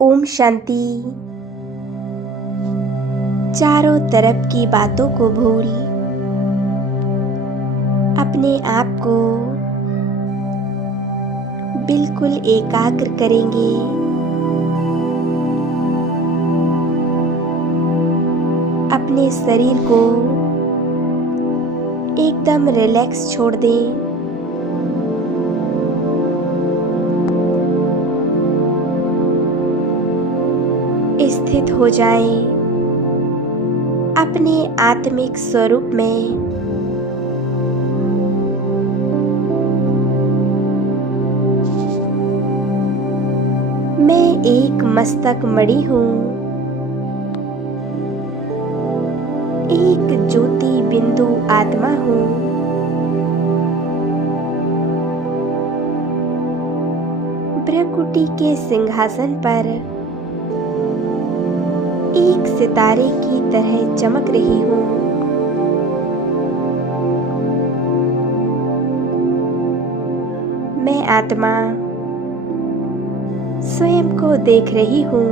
ओम शांति। चारों तरफ की बातों को भूल अपने आप को बिल्कुल एकाग्र करेंगे। अपने शरीर को एकदम रिलैक्स छोड़ दें। स्थित हो जाएं अपने आत्मिक स्वरूप में। मैं एक मस्तक मणि हूँ, एक ज्योति बिंदु आत्मा हूँ। भ्रकुटी के सिंहासन पर एक सितारे की तरह चमक रही हूँ। मैं आत्मा स्वयं को देख रही हूँ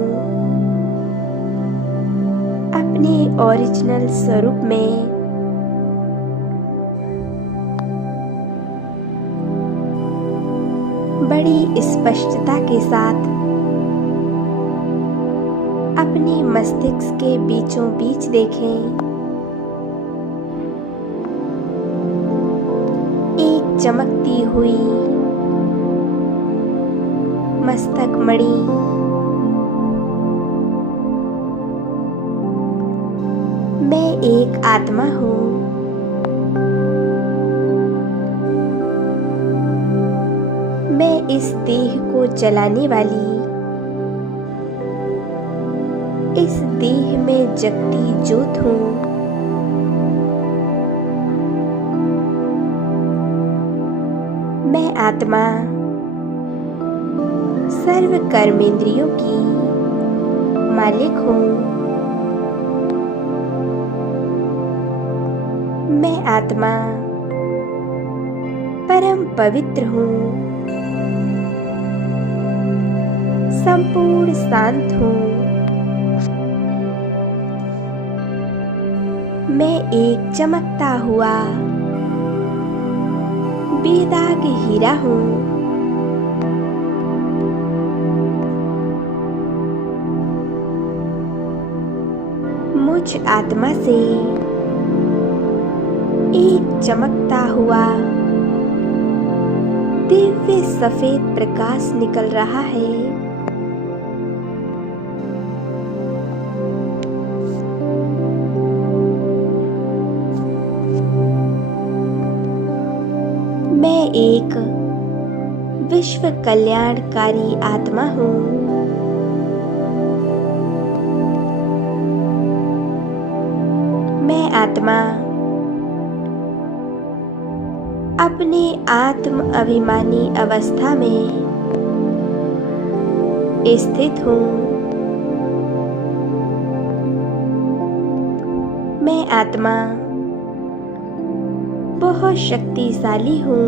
अपने ओरिजिनल स्वरूप में। बड़ी स्पष्टता के साथ अपने मस्तिष्क के बीचों बीच देखें। एक चमकती हुई मस्तक मणि मैं एक आत्मा हूँ। मैं इस देह को चलाने वाली, इस देह में जगती ज्योत हूँ। मैं आत्मा सर्व कर्मेंद्रियों की मालिक हूँ। मैं आत्मा परम पवित्र हूँ, संपूर्ण शांत हूँ। मैं एक चमकता हुआ बेदाग हीरा हूँ। मुझ आत्मा से एक चमकता हुआ दिव्य सफेद प्रकाश निकल रहा है। मैं एक विश्व कल्याणकारी आत्मा हूँ। मैं आत्मा अपने आत्म अभिमानी अवस्था में स्थित हूँ। मैं आत्मा बहुत शक्तिशाली हूँ।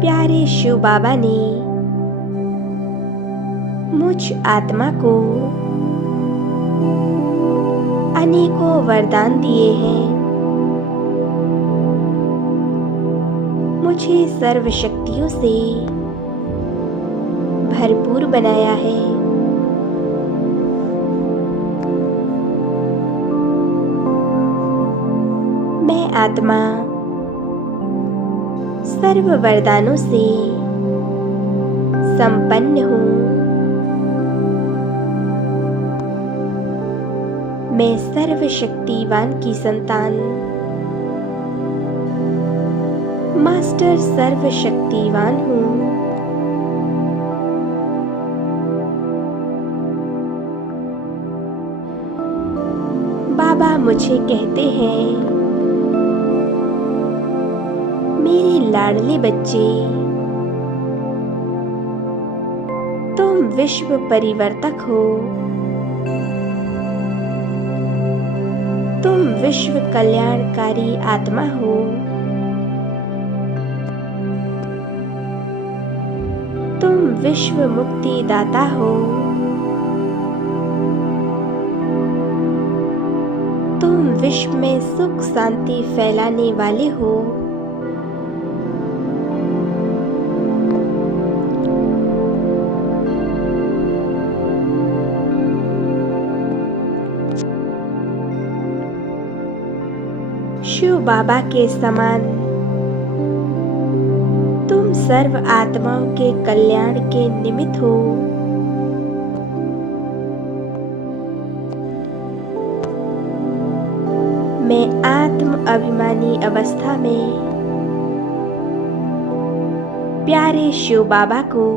प्यारे शिव बाबा ने मुझ आत्मा को अनेकों वरदान दिए हैं। मुझे सर्व शक्तियों से भरपूर बनाया है। मैं आत्मा सर्व वरदानों से संपन्न हूँ। मैं सर्वशक्तिवान की संतान, मास्टर सर्वशक्तिवान हूँ। बाबा मुझे कहते हैं, मेरे लाडले बच्चे, तुम विश्व परिवर्तक हो। तुम विश्व कल्याणकारी आत्मा हो। तुम विश्व मुक्ति दाता हो। तुम विश्व में सुख शांति फैलाने वाले हो। शिव बाबा के समान तुम सर्व आत्माओं के कल्याण के निमित्त हो। मैं आत्म अभिमानी अवस्था में प्यारे शिव बाबा को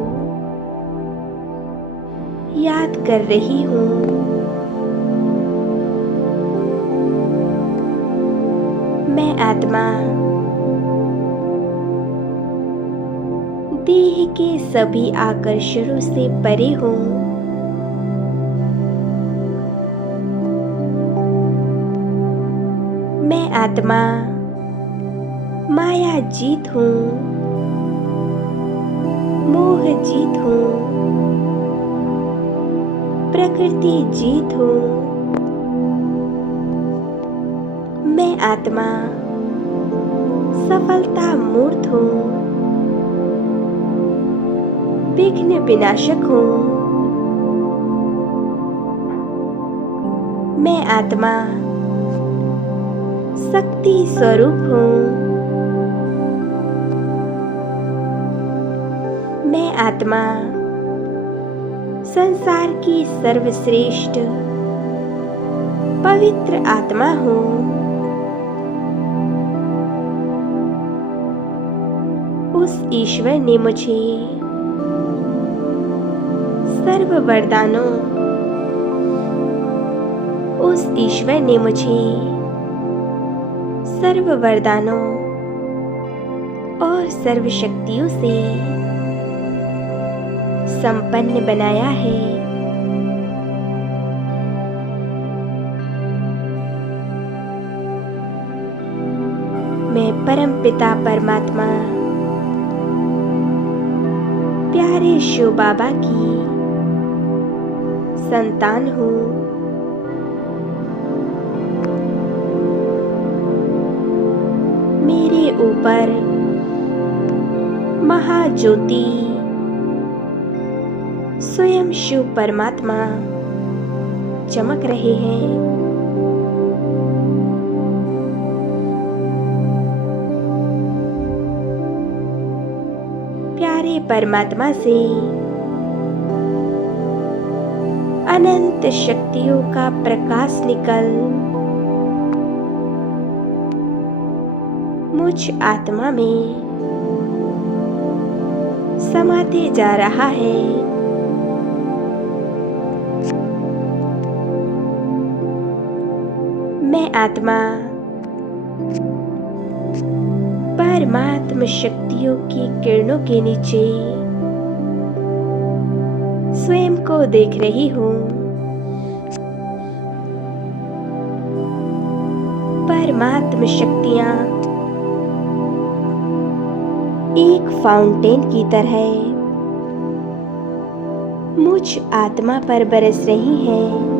याद कर रही हूँ। मैं आत्मा देह के सभी आकर्षणों से परे हूँ। मैं आत्मा माया जीत हूँ, मोह जीत हूँ, प्रकृति जीत हूँ। मैं आत्मा सफलता मूर्त हूँ, विघ्न विनाशक हूँ। मैं आत्मा शक्ति स्वरूप हूँ। मैं आत्मा संसार की सर्वश्रेष्ठ पवित्र आत्मा हूँ। उस ईश्वर ने मुझे सर्व वरदानों उस ईश्वर ने मुझे सर्व वरदानों और सर्व शक्तियों से संपन्न बनाया है। मैं परम पिता परमात्मा प्यारे शिव बाबा की संतान हूँ। मेरे ऊपर महाज्योति स्वयं शिव परमात्मा चमक रहे हैं। प्यारे परमात्मा से अनंत शक्तियों का प्रकाश निकल मुझ आत्मा में समाते जा रहा है। मैं आत्मा परमात्म शक्तियों की किरणों के नीचे स्वयं को देख रही हूँ। परमात्म शक्तियाँ एक फाउंटेन की तरह मुझ आत्मा पर बरस रही हैं।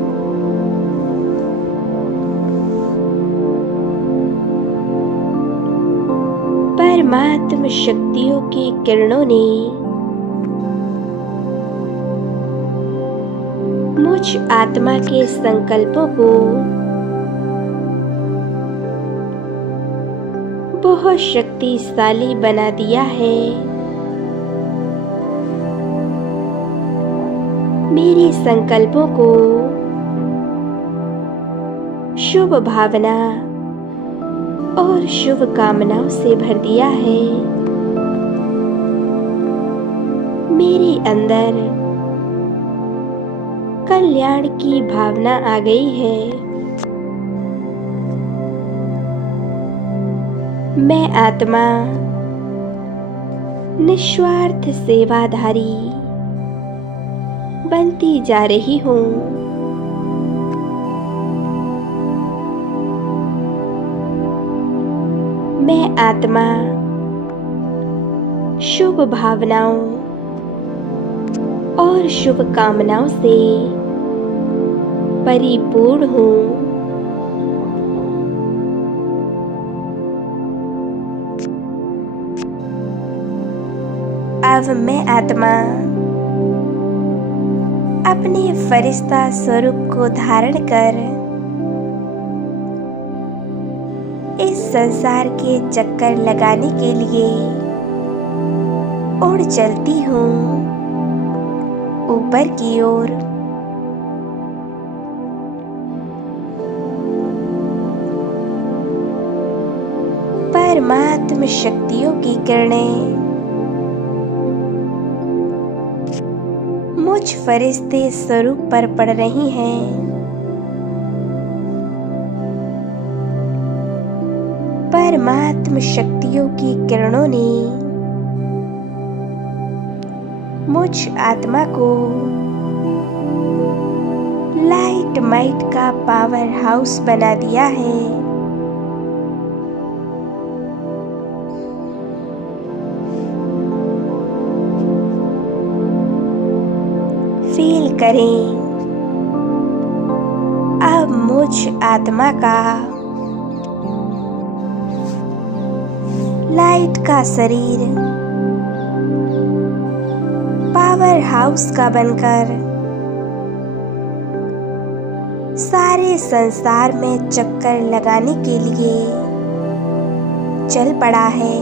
परमात्म शक्तियों की किरणों ने मुझ आत्मा के संकल्पों को बहुत शक्तिशाली बना दिया है। मेरे संकल्पों को शुभ भावना और शुभ कामनाओं से भर दिया है। मेरे अंदर कल्याण की भावना आ गई है। मैं आत्मा निस्वार्थ सेवाधारी बनती जा रही हूँ। मैं आत्मा शुभ भावनाओं और शुभ कामनाओं से परिपूर्ण हूँ। अब मैं आत्मा अपने फरिश्ता स्वरूप को धारण कर इस संसार के चक्कर लगाने के लिए उड़ चलती हूँ ऊपर की ओर। परमात्म शक्तियों की किरणें मुझ फरिश्ते स्वरूप पर पड़ रही हैं। परमात्म शक्तियों की किरणों ने मुझ आत्मा को लाइट माइट का पावर हाउस बना दिया है। फील करें अब मुझ आत्मा का लाइट का शरीर पावर हाउस का बनकर सारे संसार में चक्कर लगाने के लिए चल पड़ा है।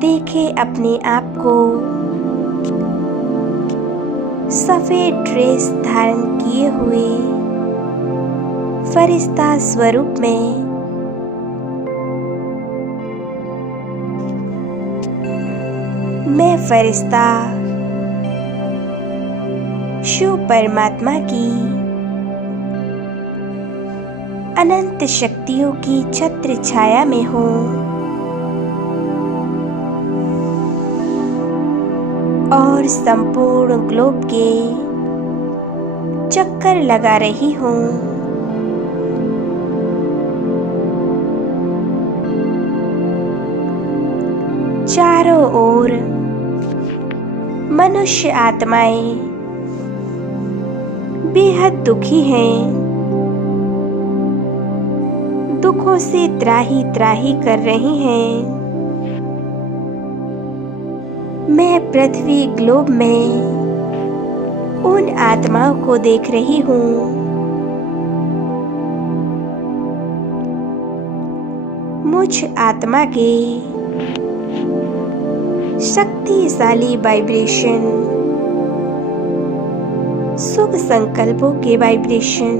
देखे अपने आप को सफेद ड्रेस धारण किए हुए फरिश्ता स्वरूप में। मैं फरिश्ता शिव परमात्मा की अनंत शक्तियों की छत्र छाया में हूँ और संपूर्ण ग्लोब के चक्कर लगा रही हूँ। चारों ओर मनुष्य आत्माएं बेहद दुखी हैं, दुखों से त्राही त्राही कर रही हैं। मैं पृथ्वी ग्लोब में उन आत्माओं को देख रही हूँ। मुझ आत्मा के शक्तिशाली वाइब्रेशन, शुभ संकल्पों के वाइब्रेशन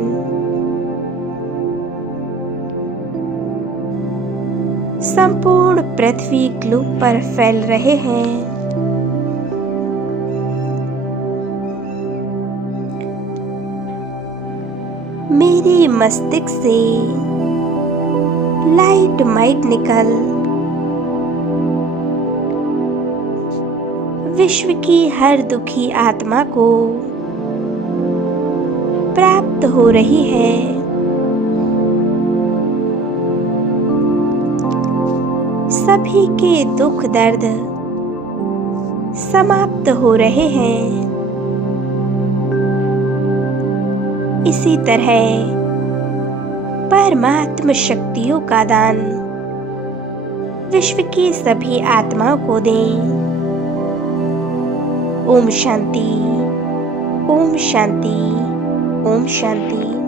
संपूर्ण पृथ्वी ग्लोब पर फैल रहे हैं। मेरे मस्तिष्क से लाइट माइट निकल विश्व की हर दुखी आत्मा को प्राप्त हो रही है। सभी के दुख दर्द समाप्त हो रहे हैं। इसी तरह परमात्म शक्तियों का दान विश्व की सभी आत्माओं को दें। ओम शांति, ओम शांति, ओम शांति।